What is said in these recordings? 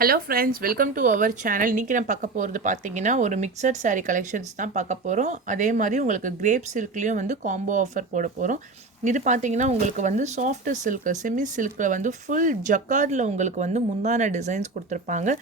Hello friends, welcome to our channel. இன்னைக்கு நான் பார்க்க போகிறது பார்த்தீங்கன்னா ஒரு மிக்சட் saree கலெக்ஷன்ஸ் தான் பார்க்க போகிறோம். அதே மாதிரி உங்களுக்கு கிரேப் சில்க்லேயும் வந்து காம்போ ஆஃபர் போட போகிறோம். இது பார்த்தீங்கன்னா உங்களுக்கு வந்து சாஃப்ட் சில்க் செமி சில்கில் வந்து ஃபுல் ஜக்கார்டில் உங்களுக்கு வந்து முந்தான டிசைன்ஸ் கொடுத்துருப்பாங்க.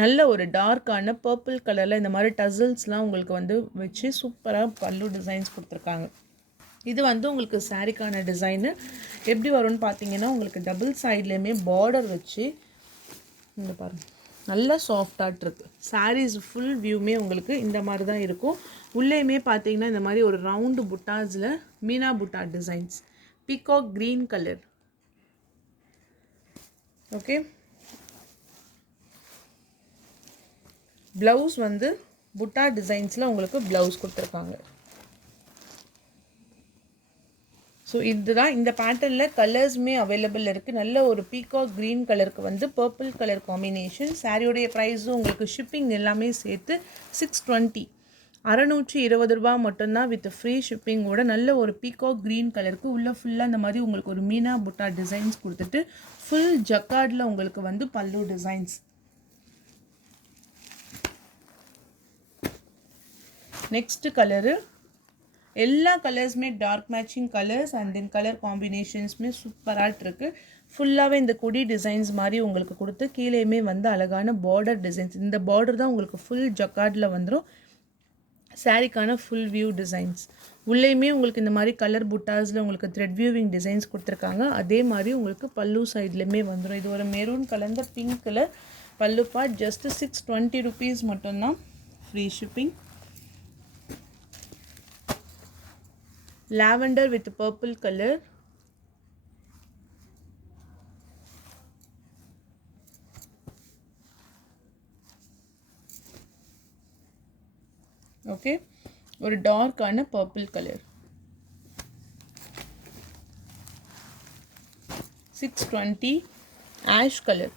நல்ல ஒரு டார்க்கான பர்பிள் கலரில் இந்த மாதிரி டசல்ஸ்லாம் உங்களுக்கு வந்து வச்சு சூப்பராக பல்லு டிசைன்ஸ் கொடுத்துருக்காங்க. இது வந்து உங்களுக்கு சாரீக்கான டிசைனு எப்படி வரும்னு பார்த்தீங்கன்னா உங்களுக்கு டபுள் சைட்லேயுமே பார்டர் வச்சு இந்த பாருங்கள் நல்லா சாஃப்டாக இருக்குது. சாரீஸ் ஃபுல் வியூமே உங்களுக்கு இந்த மாதிரி தான் இருக்கும். உள்ளேயுமே பார்த்தீங்கன்னா இந்த மாதிரி ஒரு ரவுண்டு புட்டாஸில் மீனா புட்டா designs peacock green colour. Okay, blouse வந்து புட்டா டிசைன்ஸில் உங்களுக்கு ப்ளவுஸ் கொடுத்துருக்காங்க. ஸோ இதுதான் இந்த பேட்டர்னில் கலர்ஸுமே அவைலபிள் இருக்குது. நல்ல ஒரு பீகாக் க்ரீன் கலருக்கு வந்து பர்பிள் கலர் காம்பினேஷன். சாரியோடைய ப்ரைஸும் உங்களுக்கு ஷிப்பிங் எல்லாமே சேர்த்து 620 620 ரூபா மட்டும்தான் வித் ஃப்ரீ ஷிப்பிங்கோட. நல்ல ஒரு பீகாக் க்ரீன் கலருக்கு உள்ள ஃபுல்லாக இந்த மாதிரி உங்களுக்கு ஒரு மீனா புட்டா டிசைன்ஸ் கொடுத்துட்டு ஃபுல் ஜக்கார்டில் உங்களுக்கு வந்து பல்லு டிசைன்ஸ். நெக்ஸ்ட் கலரு எல்லா கலர்ஸுமே dark matching colours and then colour காம்பினேஷன்ஸுமே சூப்பராக இருக்குது. ஃபுல்லாகவே இந்த கொடி டிசைன்ஸ் மாதிரி உங்களுக்கு கொடுத்து கீழேயுமே வந்து அழகான பார்டர் டிசைன்ஸ். இந்த பார்டர் தான் உங்களுக்கு ஃபுல் ஜக்கார்டில் வந்துடும். சாரீக்கான ஃபுல் வியூ டிசைன்ஸ். உள்ளேயுமே உங்களுக்கு இந்த மாதிரி கலர் புட்டாஸில் உங்களுக்கு த்ரெட் வியூவிங் டிசைன்ஸ் கொடுத்துருக்காங்க. அதே மாதிரி உங்களுக்கு பல்லு சைட்லேயுமே வந்துடும். இது ஒரு மெரூன் கலந்த பிங்க்கில் பல்லு பார்ட். ஜஸ்ட்டு 620 rupees மட்டும்தான், free shipping. lavender with purple color. Okay, ஒரு டார்க்கான purple color. 620 ash color.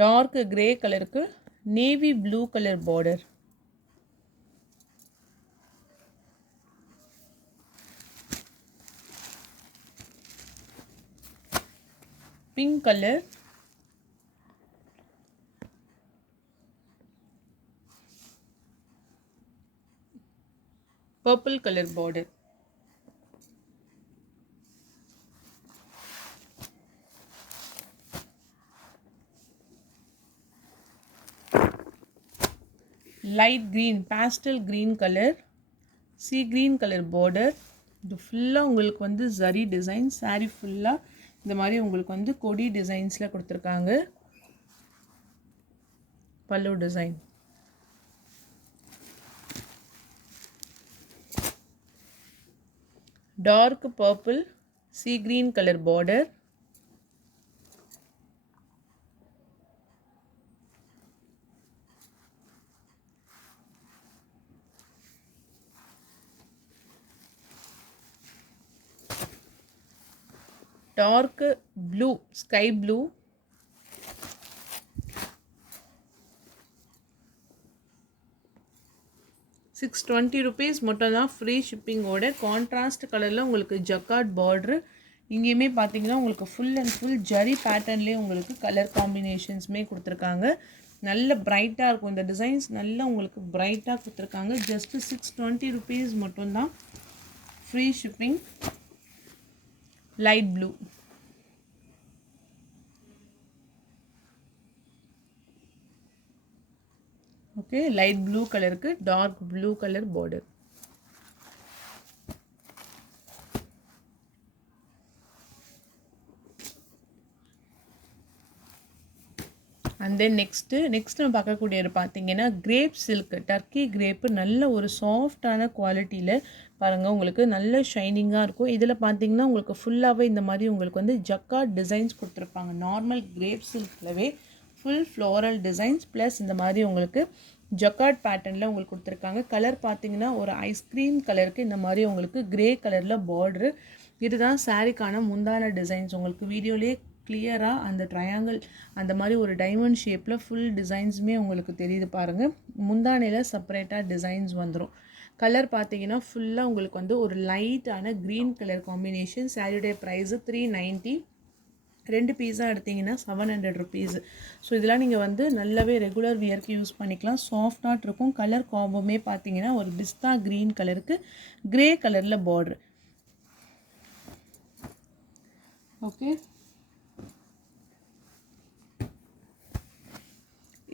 Dark grey கலருக்கு navy blue colour border. pink color, purple color border. light green pastel green color, sea green color border. இது ஃபுல்லாக உங்களுக்கு வந்து zari design. Sari ஃபுல்லாக இந்த மாதிரி உங்களுக்கு வந்து கொடி டிசைன்ஸில் கொடுத்துருக்காங்க. பல்லு design. Dark purple sea green color border. dark blue sky blue. ₹620 மட்டும்தான், ஃப்ரீ ஷிப்பிங்கோட. கான்ட்ராஸ்ட் கலரில் உங்களுக்கு ஜக்கார்ட் பார்ட்ரு. இங்கேயுமே பார்த்தீங்கன்னா உங்களுக்கு ஃபுல் அண்ட் ஃபுல் ஜரி பேட்டர்ன்லேயே உங்களுக்கு கலர் காம்பினேஷன்ஸுமே கொடுத்துருக்காங்க. நல்ல பிரைட்டாக இருக்கும் இந்த டிசைன்ஸ். நல்லா உங்களுக்கு பிரைட்டாக கொடுத்துருக்காங்க. ஜஸ்ட்டு ₹620 மட்டும்தான், free shipping. Light blue. Okay, light blue கலருக்கு dark blue colour border. And then next நம்ம பார்க்கக்கூடியது பார்த்தீங்கன்னா கிரேப் சில்க் டர்க்கி கிரேப்பு. நல்ல ஒரு சாஃப்டான குவாலிட்டியில் பாருங்கள், உங்களுக்கு நல்ல ஷைனிங்காக இருக்கும். இதில் பார்த்தீங்கன்னா உங்களுக்கு ஃபுல்லாகவே இந்த மாதிரி உங்களுக்கு வந்து ஜக்கார்ட் டிசைன்ஸ் கொடுத்துருப்பாங்க. நார்மல் கிரேப் சில்க்லவே ஃபுல் ஃப்ளோரல் டிசைன்ஸ் ப்ளஸ் இந்த மாதிரி உங்களுக்கு ஜக்கார்ட் பேட்டர்னில் உங்களுக்கு கொடுத்துருக்காங்க. கலர் பார்த்தீங்கன்னா ஒரு ஐஸ்கிரீம் கலருக்கு இந்த மாதிரி உங்களுக்கு கிரே கலரில் பார்ட்ரு. இதுதான் சாரீக்கான முந்தான டிசைன்ஸ். உங்களுக்கு வீடியோலேயே கிளியராக அந்த ட்ரையாங்கிள் அந்த மாதிரி ஒரு டைமண்ட் ஷேப்பில் ஃபுல் டிசைன்ஸுமே உங்களுக்கு தெரியுது பாருங்கள். முந்தானையில் செப்பரேட்டாக டிசைன்ஸ் வந்துடும். கலர் பார்த்தீங்கன்னா ஃபுல்லாக உங்களுக்கு வந்து ஒரு லைட்டான க்ரீன் கலர் காம்பினேஷன். சாரியுடைய ப்ரைஸு 390. 2 பீஸாக எடுத்திங்கன்னா 700 ருபீஸ். ஸோ இதெல்லாம் நீங்கள் வந்து நல்லாவே ரெகுலர் வியர்க்கு யூஸ் பண்ணிக்கலாம். சாஃப்டாக இருக்கும். கலர் காம்போமே பார்த்தீங்கன்னா ஒரு பிஸ்தா க்ரீன் கலருக்கு கிரே கலரில் border. Okay,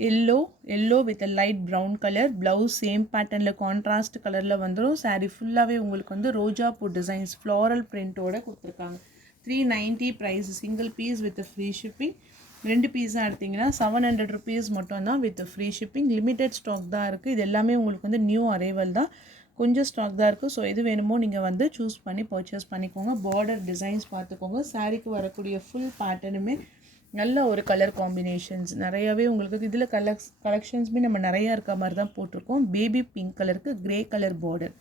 yellow with light brown colour. Blouse same பேட்டர்னில் கான்ட்ராஸ்ட் கலரில் வந்துடும். சாரீ ஃபுல்லாகவே உங்களுக்கு வந்து ரோஜா பூ டிசைன்ஸ் ஃப்ளாரல் பிரிண்ட்டோடு கொடுத்துருக்காங்க. 390 price. Single piece with free shipping. 2 பீஸாக எடுத்திங்கன்னா 700 ருபீஸ் மட்டும்தான் with free shipping. Limited stock தான் இருக்குது. இது எல்லாமே உங்களுக்கு வந்து நியூ அரைவல் தான், கொஞ்சம் ஸ்டாக் தான் இருக்குது. ஸோ எது வேணுமோ நீங்கள் வந்து சூஸ் பண்ணி பர்ச்சேஸ் பண்ணிக்கோங்க. பார்டர் டிசைன்ஸ் பார்த்துக்கோங்க. சாரீக்கு வரக்கூடிய ஃபுல் பேட்டர்னுமே நல்ல ஒரு கலர் காம்பினேஷன்ஸ் நிறையாவே உங்களுக்கு இதில் கலெக்ஷன்ஸுமே நம்ம நிறையா இருக்க மாதிரி தான் போட்டிருக்கோம். பேபி பிங்க் கலருக்கு கிரே கலர் பார்டர்.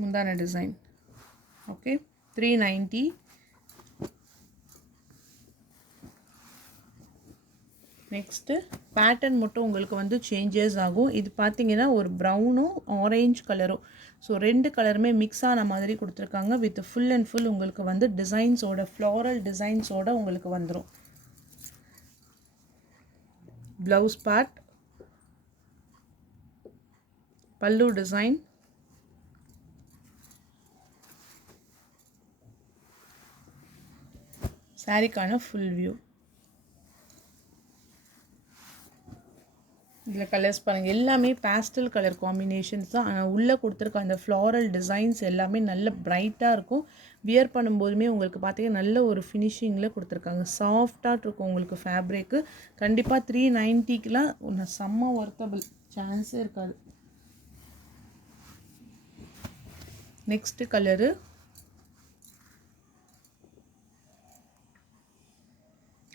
முந்தான டிசைன். ஓகே, 390. நெக்ஸ்ட்டு பேட்டர்ன் மட்டும் உங்களுக்கு வந்து சேஞ்சஸ் ஆகும். இது பார்த்தீங்கன்னா ஒரு ப்ரௌனும் ஆரேஞ்ச் கலரும், ஸோ 2 கலருமே மிக்ஸ் ஆன மாதிரி கொடுத்துருக்காங்க. வித் ஃபுல் அண்ட் ஃபுல் உங்களுக்கு வந்து டிசைன்ஸோட ஃப்ளாரல் டிசைன்ஸோட உங்களுக்கு வந்துடும். ப்ளவுஸ் பார்ட், பல்லு டிசைன், சாரிக்கான ஃபுல் வியூ. இதில் கலர்ஸ் பாருங்கள், எல்லாமே பேஸ்டல் கலர் காம்பினேஷன்ஸ் தான். ஆனால் உள்ளே கொடுத்துருக்க அந்த ஃப்ளாரல் டிசைன்ஸ் எல்லாமே நல்ல பிரைட்டாக இருக்கும். வியர் பண்ணும்போதுமே உங்களுக்கு பார்த்தீங்கன்னா நல்ல ஒரு ஃபினிஷிங்கில் கொடுத்துருக்காங்க. சாஃப்டாக இருக்கும் உங்களுக்கு ஃபேப்ரிக்கு. கண்டிப்பாக 390க்குலாம் ஒன்று செம்ம ஒர்த்தபிள், சான்ஸே இருக்காது. நெக்ஸ்ட்டு கலரு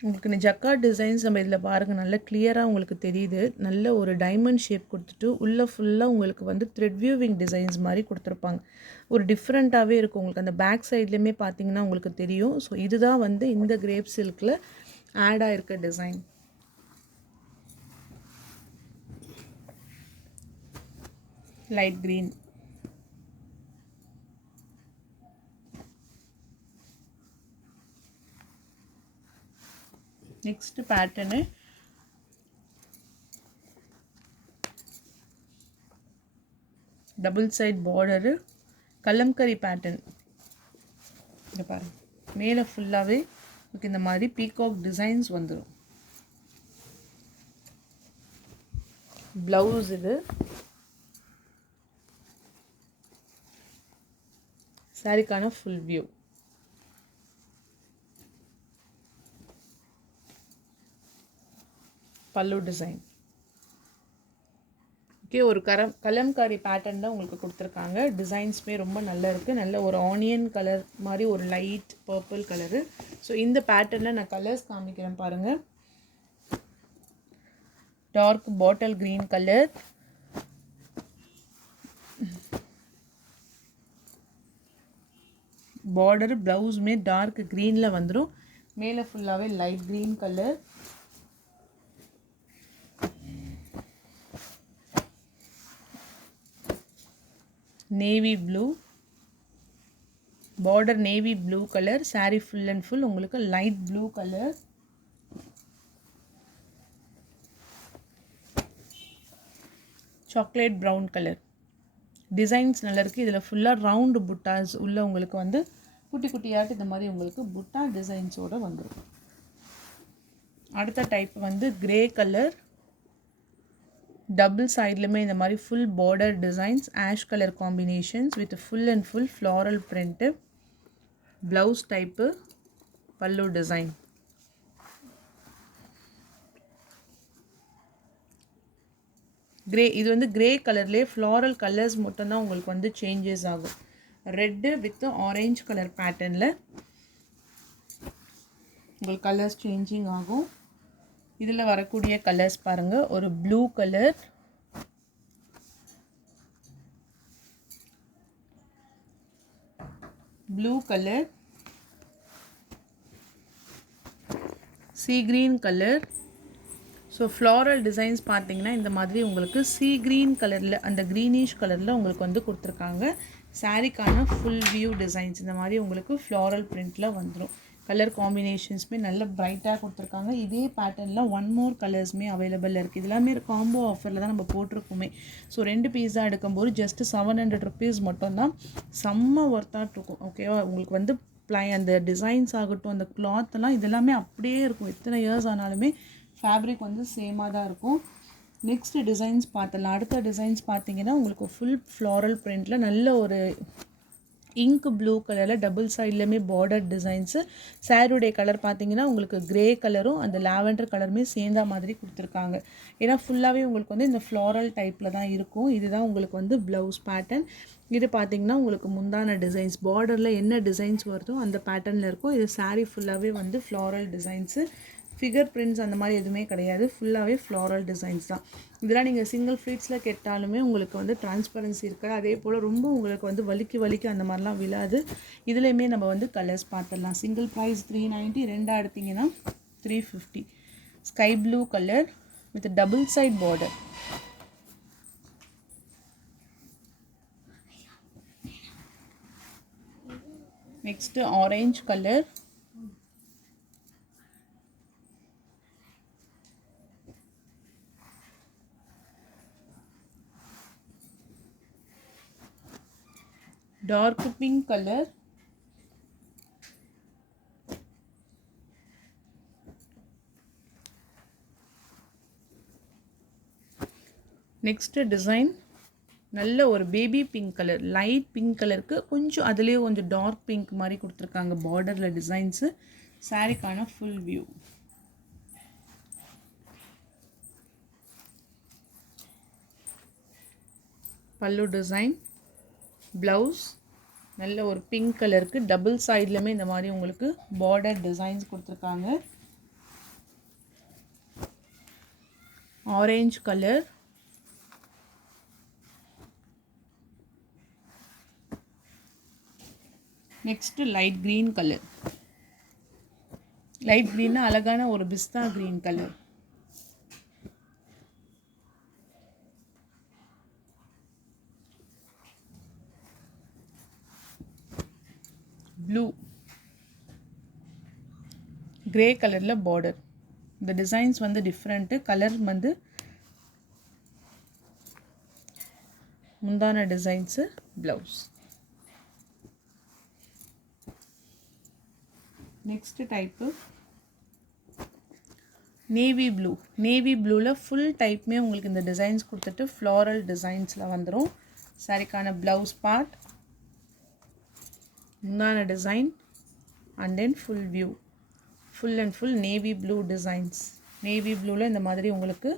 உங்களுக்கு இந்த ஜக்கார்ட் டிசைன்ஸ் நம்ம இதில் பாருங்கள், நல்லா கிளியராக உங்களுக்கு தெரியுது. நல்ல ஒரு டைமண்ட் ஷேப் கொடுத்துட்டு உள்ளே ஃபுல்லாக உங்களுக்கு வந்து த்ரெட் வியூவிங் டிசைன்ஸ் மாதிரி கொடுத்துருப்பாங்க. ஒரு டிஃப்ரெண்ட்டாகவே இருக்கும் உங்களுக்கு. அந்த பேக் சைட்லேயுமே பார்த்தீங்கன்னா உங்களுக்கு தெரியும். ஸோ இதுதான் வந்து இந்த கிரேப் சில்கில் ஆட் ஆகிருக்க design. Light green. Next pattern double side border, Kalamkari pattern. இங்கே பாருங்கள், மேலே ஃபுல்லாகவே உங்களுக்கு இந்த மாதிரி பீகாக் டிசைன்ஸ் வந்துடும். ப்ளவுஸ் இது. சாரிக்கான full view. Pallu design. Okay, ஒரு கலம்காரி பேட்டர்ன் தான் உங்களுக்கு கொடுத்துருக்காங்க. டிசைன்ஸுமே ரொம்ப நல்லா இருக்குது. நல்ல ஒரு ஆனியன் கலர் மாதிரி ஒரு லைட் பர்பிள் கலரு. ஸோ இந்த பேட்டர்னில் நான் கலர்ஸ் காமிக்கிறேன் பாருங்கள். Dark bottle green colour, border ப்ளவுஸுமே டார்க் க்ரீனில் வந்துடும். மேலே ஃபுல்லாகவே light green colour, navy blue border, navy blue colour. Sari full and full உங்களுக்கு light blue colour, chocolate brown colour. Designs நல்லா இருக்குது. இதில் ஃபுல்லாக ரவுண்டு புட்டாஸ் உள்ள உங்களுக்கு வந்து குட்டி குட்டியாட்டு இந்த மாதிரி உங்களுக்கு புட்டா டிசைன்ஸோடு வந்துடும். அடுத்த டைப் வந்து கிரே கலர், டபுள் சைட்லையுமே இந்த மாதிரி full border designs, ash colour combinations with full and full floral print. Blouse type, பல்லு டிசைன். கிரே, இது வந்து கிரே கலர்லேயே ஃப்ளாரல் கலர்ஸ் மட்டும்தான் உங்களுக்கு வந்து சேஞ்சஸ் ஆகும். ரெட்டு வித் ஆரேஞ்ச் கலர் பேட்டர்னில் உங்களுக்கு கலர்ஸ் சேஞ்சிங் ஆகும். இதில் வரக்கூடிய கலர்ஸ் பாருங்கள். ஒரு blue colour, sea green colour. So floral designs பார்த்தீங்கன்னா இந்த மாதிரி உங்களுக்கு சீ கிரீன் கலரில், அந்த க்ரீனிஷ் கலரில் உங்களுக்கு வந்து கொடுத்துருக்காங்க. சாரீக்கான ஃபுல் வியூ டிசைன்ஸ் இந்த மாதிரி உங்களுக்கு ஃப்ளாரல் பிரிண்டில் வந்துடும். கலர் காம்பினேஷன்ஸுமே நல்ல பிரைட்டாக கொடுத்துருக்காங்க. இதே பேட்டர்னில் 1 more கலர்ஸுமே அவைலபிள் இருக்குது. இதெல்லாமே காம்போ ஆஃபரில் தான் நம்ம போட்டிருக்கோமே. ஸோ 2 பீஸாக எடுக்கும்போது ஜஸ்ட்டு 700 rupees மட்டும்தான். செம்ம ஒர்த்தாக இருக்கும். ஓகேவா? உங்களுக்கு வந்து அந்த டிசைன்ஸ் ஆகட்டும், அந்த கிளாத்லாம் இதெல்லாமே அப்படியே இருக்கும். எத்தனை இயர்ஸ் ஆனாலுமே ஃபேப்ரிக் வந்து சேமாக தான் இருக்கும். நெக்ஸ்ட் டிசைன்ஸ் பார்த்துடலாம். அடுத்த டிசைன்ஸ் பார்த்தீங்கன்னா உங்களுக்கு ஃபுல் ஃப்ளாரல் பிரிண்டில் நல்ல ஒரு இங்க் ப்ளூ கலரில் டபுள் சைட்லேயுமே பார்டர் டிசைன்ஸு. சாரியுடைய கலர் பார்த்தீங்கன்னா உங்களுக்கு க்ரே கலரும் அந்த லாவெண்டர் கலருமே சேர்ந்த மாதிரி கொடுத்துருக்காங்க. ஏன்னா ஃபுல்லாகவே உங்களுக்கு வந்து இந்த ஃப்ளாரல் டைப்பில் தான் இருக்கும். இதுதான் உங்களுக்கு வந்து ப்ளவுஸ் பேட்டர்ன். இது பார்த்தீங்கன்னா உங்களுக்கு முந்தான டிசைன்ஸ் பார்டரில் என்ன டிசைன்ஸ் வருதோ அந்த பேட்டர்னில் இருக்கும். இது சாரீ ஃபுல்லாகவே வந்து ஃப்ளாரல் டிசைன்ஸு. ஃபிகர் பிரிண்ட்ஸ் அந்த மாதிரி எதுவுமே கிடையாது. ஃபுல்லாகவே ஃப்ளாரல் டிசைன்ஸ் தான். இதெல்லாம் நீங்கள் சிங்கிள் ஃப்ளீட்ஸில் கெட்டாலுமே உங்களுக்கு வந்து டிரான்ஸ்பரன்சி இருக்காது. அதே போல் ரொம்ப உங்களுக்கு வந்து வலிக்கு அந்த மாதிரிலாம் விழாது. இதுலேயுமே நம்ம வந்து கலர்ஸ் பார்த்துடலாம். சிங்கிள் ப்ரைஸ் 390, ரெண்டாக எடுத்திங்கன்னா 350. Sky blue colour with double side border. Next orange colour, dark pink colour, next design நல்ல ஒரு baby pink colour, light pink கலருக்கு கொஞ்சம் அதுலேயே கொஞ்சம் டார்க் பிங்க் மாதிரி கொடுத்துருக்காங்க பார்டரில் டிசைன்ஸு. சாரிக்கான full view. Pallu design, blouse நல்ல ஒரு பிங்க் கலருக்கு டபுள் சைட்லையுமே இந்த மாதிரி உங்களுக்கு பார்டர் டிசைன்ஸ் கொடுத்துருக்காங்க. Orange colour, next light green colour. Light க்ரீன்னா அழகான ஒரு பிஸ்தா க்ரீன் கலர். ப்ளூ, கிரே கலரில் பார்டர். இந்த டிசைன்ஸ் வந்து டிஃப்ரெண்ட்டு. கலர் வந்து முந்தான designs, blouse. Next type navy blue. Navy ப்ளூவில் ஃபுல் டைப்புமே உங்களுக்கு இந்த டிசைன்ஸ் கொடுத்துட்டு ஃப்ளாரல் டிசைன்ஸில் வந்துடும். சாரிக்கான ப்ளவுஸ் பார்ட், முந்தான design and then full view. Full and full navy blue designs. Navy ப்ளூவில் இந்த மாதிரி உங்களுக்கு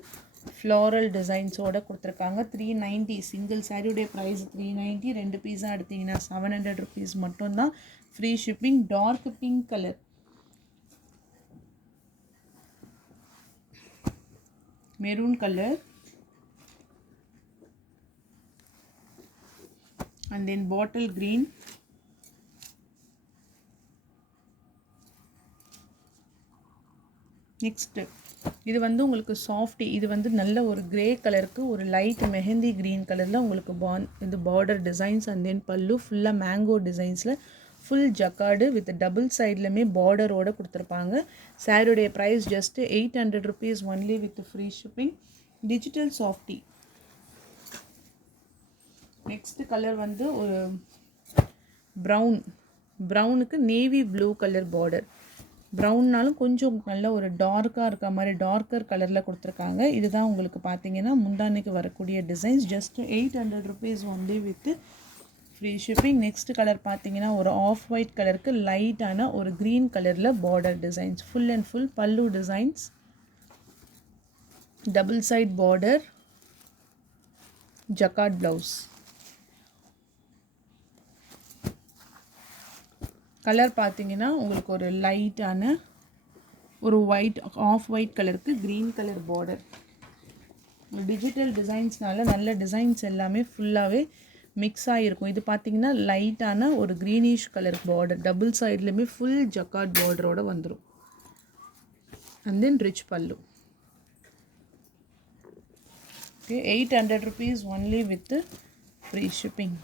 ஃப்ளாரல் டிசைன்ஸோடு கொடுத்துருக்காங்க. 390. சிங்கிள் சாரியுடைய ப்ரைஸ் 390. 2 பீஸாக எடுத்திங்கன்னா 700 rupees மட்டும்தான். Free shipping. Dark pink colour, maroon colour and then bottle green, next இது வந்து உங்களுக்கு சாஃப்டி. இது வந்து நல்ல ஒரு கிரே கலருக்கு ஒரு லைட் மெஹந்தி க்ரீன் கலரில் உங்களுக்கு இந்த பார்டர் டிசைன்ஸ் அண்ட் தென் பல்லு ஃபுல்லாக மேங்கோ டிசைன்ஸில் ஃபுல் ஜக்கார்டு வித் டபுள் சைட்லையுமே பார்டரோடு கொடுத்துருப்பாங்க. சாரியுடைய price just 800 rupees only with free shipping. Digital softy. Next colour வந்து ஒரு ப்ரௌனுக்கு நேவி ப்ளூ கலர் பார்டர். ப்ரௌன்னாலும் கொஞ்சம் நல்ல ஒரு டார்க்காக இருக்க மாதிரி டார்க்கர் கலரில் கொடுத்துருக்காங்க. இதுதான் உங்களுக்கு பார்த்தீங்கன்னா முந்தானைக்கு வரக்கூடிய designs. Just 800 rupees only with free shipping. Next colour பார்த்தீங்கன்னா ஒரு ஆஃப் ஒயிட் கலருக்கு லைட்டான ஒரு க்ரீன் கலரில் border designs. Full and full pallu designs, double side border, jacquard blouse. Colour பார்த்தீங்கன்னா உங்களுக்கு ஒரு லைட்டான ஒரு ஒயிட் ஆஃப் ஒயிட் கலருக்கு க்ரீன் கலர் பார்டர். டிஜிட்டல் டிசைன்ஸ்னால நல்ல டிசைன்ஸ் எல்லாமே ஃபுல்லாகவே மிக்ஸ் ஆகிருக்கும். இது பார்த்தீங்கன்னா லைட்டான ஒரு க்ரீனிஷ் கலர் பார்டர். டபுள் சைட்லேயுமே ஃபுல் ஜக்கார்ட் பார்டரோடு வந்துடும். And then rich pallu. Okay, 800 rupees only with free shipping.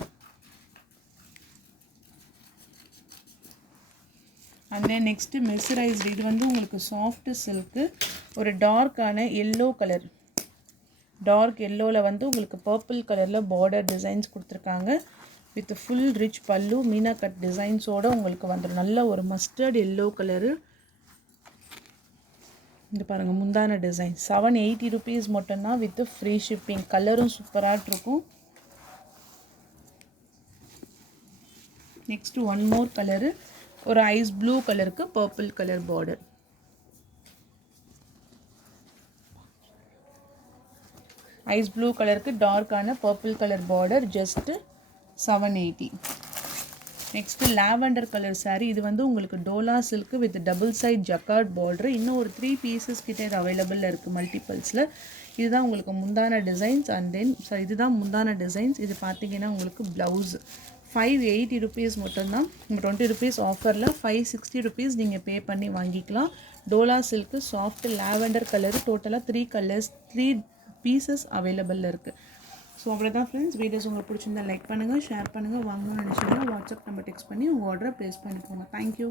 And then next mercerised. இது வந்து உங்களுக்கு சாஃப்ட் சில்க்கு, ஒரு டார்க்கான எல்லோ கலர், டார்க் எல்லோவில் வந்து உங்களுக்கு பர்பிள் கலரில் பார்டர் டிசைன்ஸ் கொடுத்துருக்காங்க. With full rich pallu meena cut டிசைன்ஸோடு உங்களுக்கு வந்துடும். நல்ல ஒரு மஸ்டர்ட் எல்லோ கலரு. இது பாருங்கள் முந்தான டிசைன். 780 rupees மட்டும்தான் வித் ஃப்ரீ ஷிப்பிங். கலரும் சூப்பராக இருக்கும். நெக்ஸ்ட்டு ஒன் மோர் கலரு, ஒரு ஐஸ் ப்ளூ கலருக்கு purple colour border. Ice blue கலருக்கு டார்க்கான purple colour border. Just 780. Next lavender colour sari. இது வந்து உங்களுக்கு Dola silk with double side jacquard border. இன்னும் ஒரு 3 pieces கிட்டே இது அவைலபிளில் இருக்குது மல்டிபிள்ஸில். இதுதான் உங்களுக்கு முந்தான டிசைன்ஸ். அண்ட் தென் இதுதான் முந்தான டிசைன்ஸ். இது பார்த்தீங்கன்னா உங்களுக்கு ப்ளவுஸ் 580 rupees மட்டும்தான். 20 rupees ஆஃபரில் 560 rupees நீங்கள் பே பண்ணி வாங்கிக்கலாம். Dola silk soft lavender colour. டோட்டலாக 3 கலர்ஸ் 3 pieces அவைலபிளில் இருக்குது. ஸோ அவ்வளோதான் ஃப்ரெண்ட்ஸ். வீடியோஸ் உங்களுக்கு பிடிச்சிருந்தா லைக் பண்ணுங்கள், ஷேர் பண்ணுங்கள். வாங்கணும்னு நினச்சிங்கன்னா வாட்ஸ்அப் நம்பர் டெக்ஸ்ட் பண்ணி உங்கள் ஆர்டரை ப்ளேஸ் பண்ணி போங்க. தேங்க்யூ.